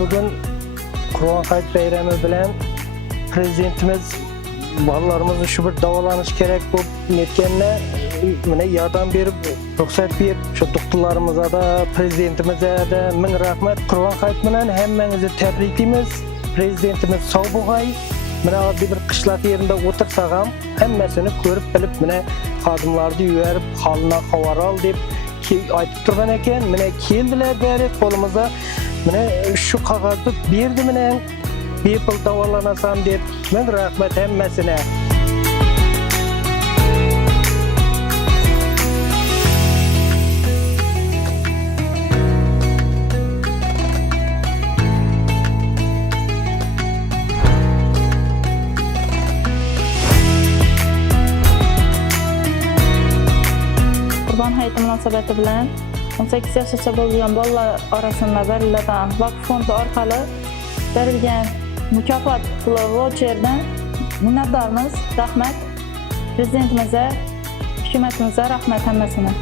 bugün Kurban Hayit Beyremi bilen Prezidentimiz balalarımızı şu bir davalanış gerek bu netkenine yardım berip, ruhsat berip, şu doktorlarımıza da, prezidentimize de ming rahmet. Kurban Hayit bilen hemmenizi tebriklaymiz. Prezidentimiz sağ bolğay. Mana bir qishlaq yerinde o'tirsagam, hammasini ko'rib bilib, mana xodimlarni yuborib, holini xabar ol deb aytib turgan ekan. Mana keldilar beri qo'limizga. Mana shu qog'ozni berdi mana bepul davolanasan deb. Men rahmat hammasine. Kurban hayiti münasabati bilan 18 yoshgacha bo'lgan bolalar orasida beriladigan vaqf fondi orqali berilgan mukofot puli voucherdan minnatdormiz. Rahmat prezidentimizga, hukumatimizga rahmat hammasine.